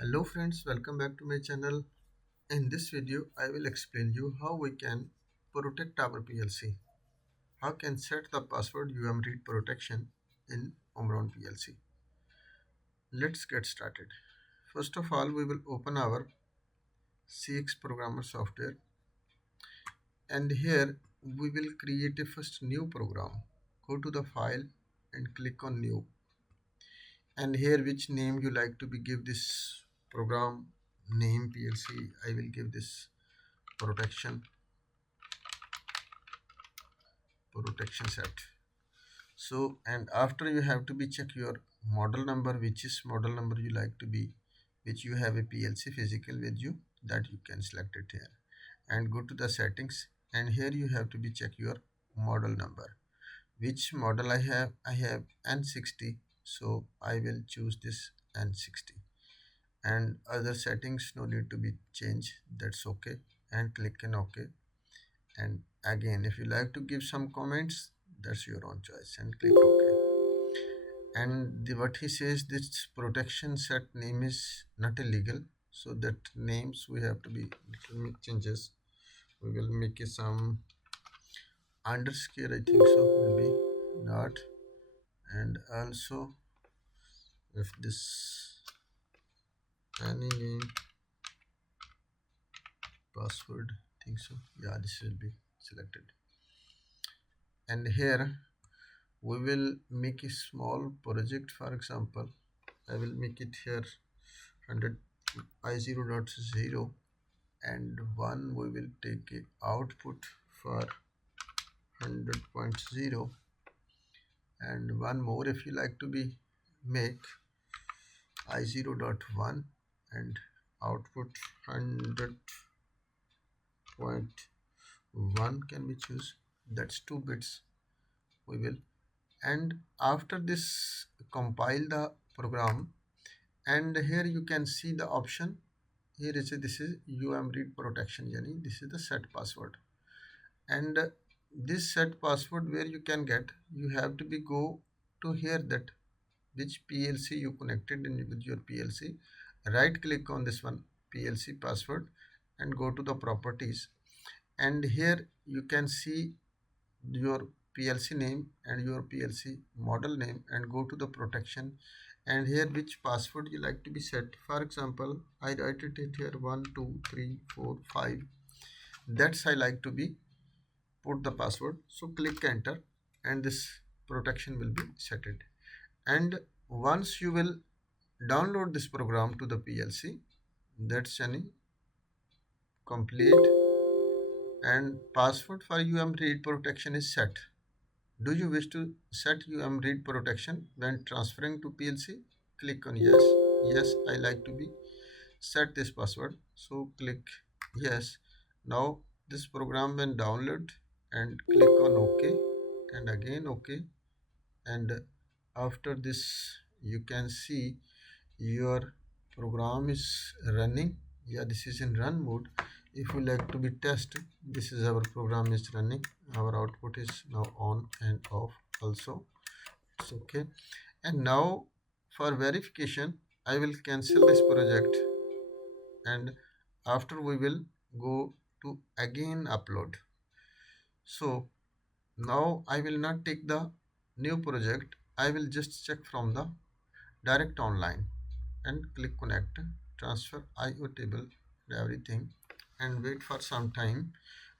Hello friends, welcome back to my channel. In this video, I will explain you how we can protect our PLC. How can set the password read protection in Omron PLC. Let's get started. First of all, we will open our CX Programmer software, and here we will create a first new program. Go to the file and click on new, and here which name you like to be give this program name PLC. I will give this protection set. So, and after you have to be check your model number, which is model number you like to be, which you have a PLC physical with you, that you can select it here and go to the settings, and here you have to be check your model number. Which model I have N60, so I will choose this N60, and other settings no need to be changed, that's okay, and click on OK. And again, if you like to give some comments, that's your own choice, and click OK. And what he says, this protection set name is not illegal, so that names we have to be little make changes. We will make it some underscore, I think so, maybe not. And also if this any name password, think so, yeah, this will be selected. And here we will make a small project. For example, I will make it here 100 i0.0, and one we will take a output for 100.0, and one more if you like to be make i0.1 and output 100.1 can be choose, that's 2 bits we will. And after this, compile the program, and here you can see the option. Here is this is read protection, yani this is the set password. And this set password where you can get, you have to be go to here that which PLC you connected in with your PLC, right click on this one PLC password and go to the properties, and here you can see your PLC name and your PLC model name, and go to the protection, and here which password you like to be set. For example, I write it here 1 2 3 4 5, that's I like to be put the password, so click enter, and this protection will be set it. And once you will download this program to the PLC, that's any complete, and password for read protection is set. Do you wish to set read protection when transferring to PLC? Click on yes. Yes, I like to be set this password, so click yes. Now this program will download, and click on OK, and again OK. And after this you can see your program is running. Yeah, this is in run mode. If you like to be test, this is our program is running, our output is now on and off also, it's okay. And now for verification I will cancel this project, and after we will go to again upload. So now I will not take the new project, I will just check from the direct online, and click connect, transfer IO table and everything, and wait for some time.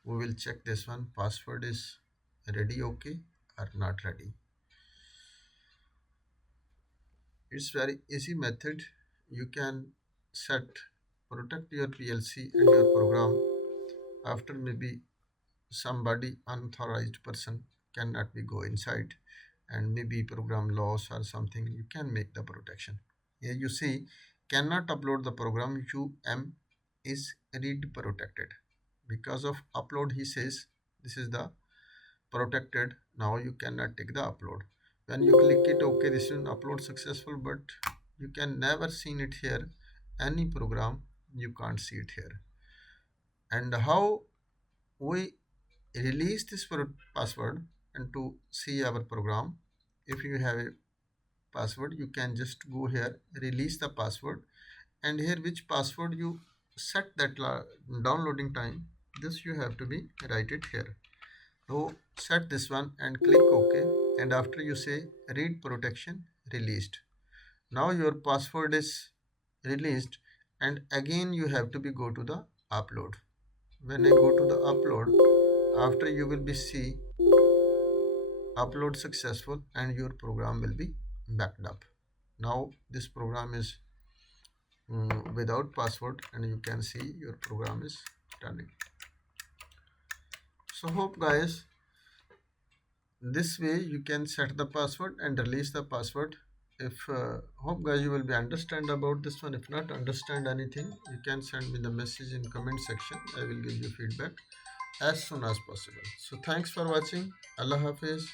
We will check this one password is ready, okay, or not ready. It's very easy method. You can set protect your PLC and your program. After maybe somebody unauthorized person cannot be go inside, and maybe program loss or something, you can make the protection. Here you see cannot upload the program, is read protected. Because of upload, he says this is the protected. Now you cannot take the upload. When you click it okay, this is upload successful, but you can never seen it here. Any program you can't see it here. And how we release this password and to see our program, if you have a password, you can just go here, release the password, and here which password you set that downloading time, this you have to be write it here. So set this one and click OK, and after you say read protection released, now your password is released, and again you have to be go to the upload. When I go to the upload, after you will be see upload successful and your program will be backed up. Now this program is without password, and you can see your program is running. So hope guys, this way you can set the password and release the password. If hope guys you will be understand about this one. If not understand anything, you can send me the message in comment section. I will give you feedback as soon as possible. So thanks for watching. Allah Hafiz.